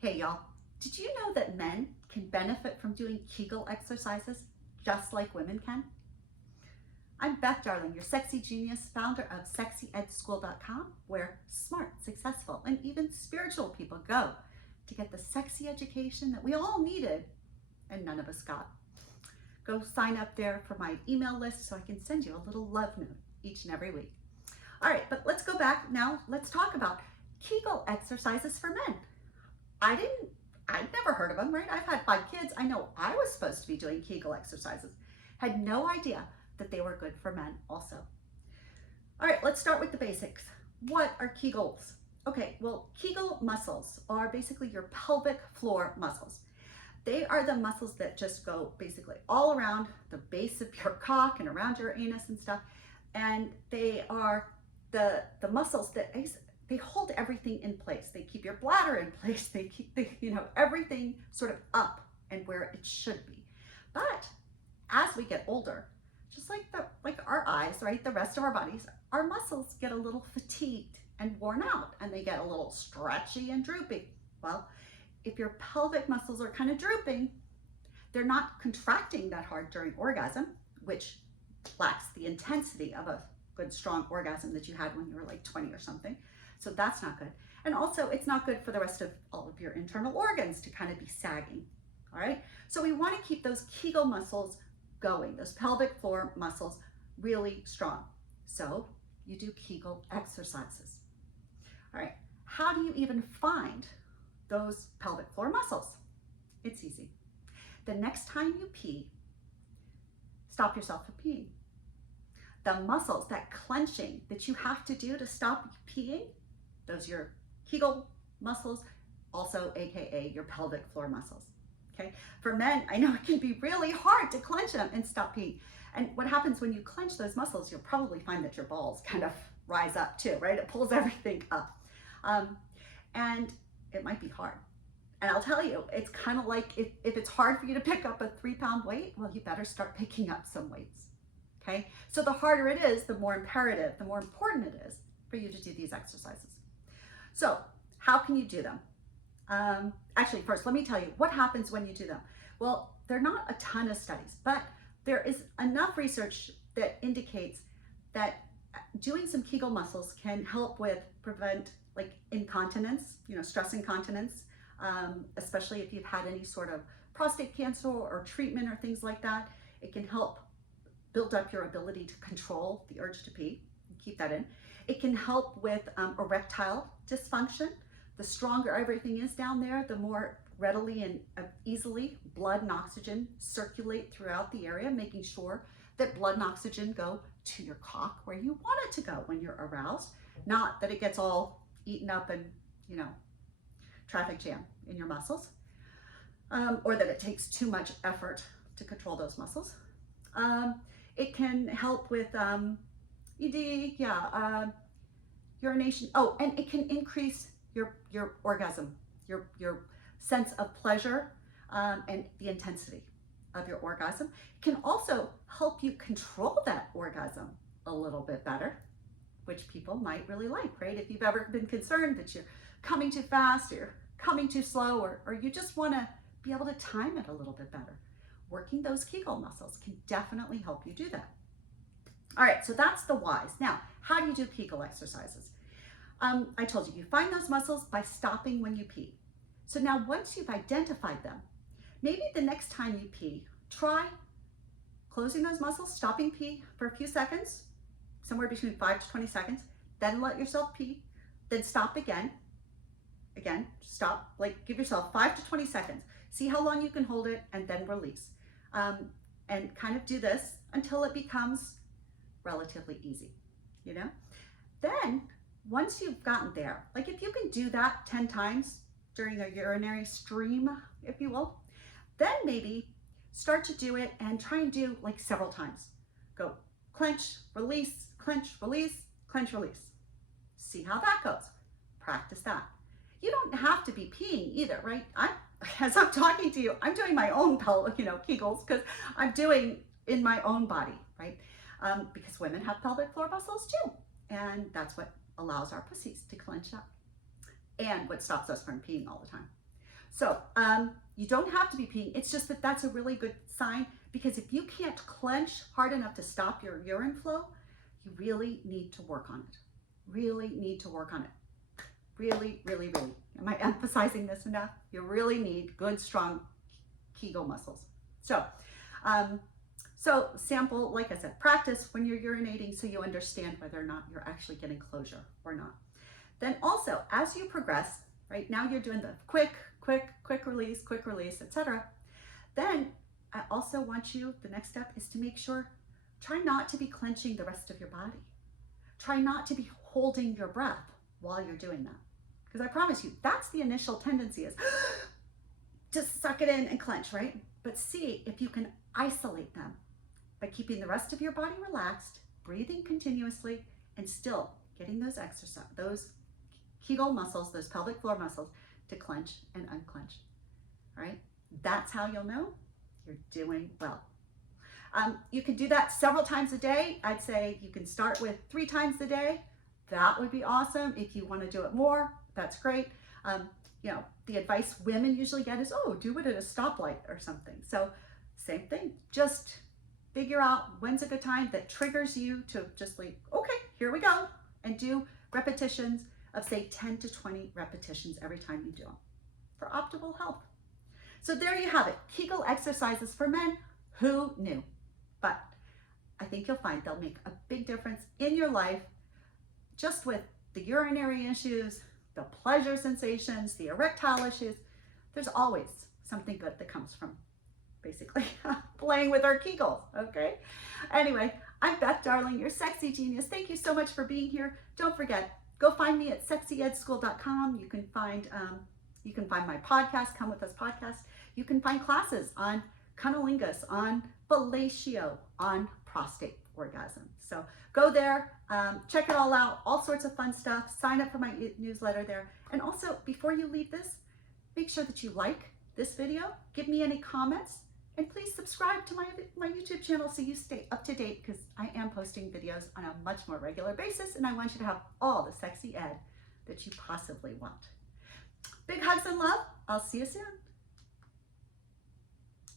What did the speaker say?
Hey y'all, did you know that men can benefit from doing Kegel exercises just like women can? I'm Beth, darling, your sexy genius, founder of sexyedschool.com, where smart, successful, and even spiritual people go to get the sexy education that we all needed and none of us got. Go sign up there for my email list so I can send you a little love note each and every week. All right, but let's go back now. Let's talk about Kegel exercises for men. I'd never heard of them, right? I've had 5 kids. I know I was supposed to be doing Kegel exercises. Had no idea that they were good for men also. All right, let's start with the basics. What are Kegels? Okay, well, Kegel muscles are basically your pelvic floor muscles. They are the muscles that just go basically all around the base of your cock and around your anus and stuff. And they are the muscles that they hold everything in place. They keep your bladder in place. They keep everything sort of up and where it should be. But as we get older, just like our eyes, right, the rest of our bodies, our muscles get a little fatigued and worn out, and they get a little stretchy and droopy. Well, if your pelvic muscles are kind of drooping, they're not contracting that hard during orgasm, which lacks the intensity of a good strong orgasm that you had when you were like 20 or something. So that's not good. And also it's not good for the rest of all of your internal organs to kind of be sagging. All right. So we want to keep those Kegel muscles going, those pelvic floor muscles really strong. So you do Kegel exercises. All right. How do you even find those pelvic floor muscles? It's easy. The next time you pee, stop yourself from peeing. The muscles, that clenching that you have to do to stop peeing, those are your Kegel muscles, also AKA your pelvic floor muscles. Okay. For men, I know it can be really hard to clench them and stop peeing. And what happens when you clench those muscles, you'll probably find that your balls kind of rise up too, right? It pulls everything up. And it might be hard. And I'll tell you, it's kind of like if it's hard for you to pick up a 3-pound weight, well, you better start picking up some weights. Okay. So the harder it is, the more imperative, the more important it is for you to do these exercises. So how can you do them? Actually, first, let me tell you what happens when you do them. Well, there are not a ton of studies, but there is enough research that indicates that doing some Kegel muscles can help prevent like incontinence, stress incontinence, especially if you've had any sort of prostate cancer or treatment or things like that. It can help build up your ability to control the urge to pee. Keep that in. It can help with erectile dysfunction. The stronger everything is down there, the more readily and easily blood and oxygen circulate throughout the area, making sure that blood and oxygen go to your cock where you want it to go when you're aroused, not that it gets all eaten up and, traffic jam in your muscles, or that it takes too much effort to control those muscles. It can help with ED, urination. Oh, and it can increase your orgasm, your sense of pleasure, and the intensity of your orgasm. It can also help you control that orgasm a little bit better, which people might really like, right? If you've ever been concerned that you're coming too fast, or you're coming too slow, or you just want to be able to time it a little bit better, working those Kegel muscles can definitely help you do that. All right, so that's the whys. Now, how do you do Kegel exercises? I told you find those muscles by stopping when you pee. So now once you've identified them, maybe the next time you pee, try closing those muscles, stopping pee for a few seconds, somewhere between 5 to 20 seconds, then let yourself pee, then stop again, stop, like give yourself 5 to 20 seconds. See how long you can hold it and then release. And kind of do this until it becomes relatively easy, Then, once you've gotten there, like if you can do that 10 times during a urinary stream, if you will, then maybe start to do it and try and do like several times. Go clench, release, clench, release, clench, release. See how that goes. Practice that. You don't have to be peeing either, right? As I'm talking to you, I'm doing my own Kegels, because I'm doing in my own body, right? Because women have pelvic floor muscles too. And that's what allows our pussies to clench up and what stops us from peeing all the time. So you don't have to be peeing. It's just that that's a really good sign, because if you can't clench hard enough to stop your urine flow, you really need to work on it. Really need to work on it. Really, really, really. Am I emphasizing this enough? You really need good, strong Kegel muscles. So, sample, like I said, practice when you're urinating so you understand whether or not you're actually getting closure or not. Then also, as you progress, right, now you're doing the quick release, etc. Then I also want you, the next step is to make sure, try not to be clenching the rest of your body. Try not to be holding your breath while you're doing that. Because I promise you, that's the initial tendency, is just suck it in and clench, right? But see if you can isolate them by keeping the rest of your body relaxed, breathing continuously, and still getting those exercise, those Kegel muscles, those pelvic floor muscles, to clench and unclench. All right? That's how you'll know you're doing well. You can do that several times a day. I'd say you can start with 3 times a day. That would be awesome. If you want to do it more, that's great. You know, the advice women usually get is, oh, do it at a stoplight or something. So same thing, just figure out when's a good time that triggers you to just like, okay, here we go, and do repetitions of say 10 to 20 repetitions every time you do them for optimal health. So there you have it, Kegel exercises for men. Who knew? But I think you'll find they'll make a big difference in your life, just with the urinary issues, the pleasure sensations, the erectile issues. There's always something good that comes from basically playing with our Kegels, okay? Anyway, I'm Beth Darling, your sexy genius. Thank you so much for being here. Don't forget, go find me at sexyedschool.com. You can find my podcast, Come With Us podcast. You can find classes on cunnilingus, on fellatio, on prostate orgasm. So go there, check it all out, all sorts of fun stuff. Sign up for my newsletter there. And also, before you leave this, make sure that you like this video, give me any comments, and please subscribe to my YouTube channel so you stay up to date, because I am posting videos on a much more regular basis, and I want you to have all the sexy ed that you possibly want. Big hugs and love. I'll see you soon.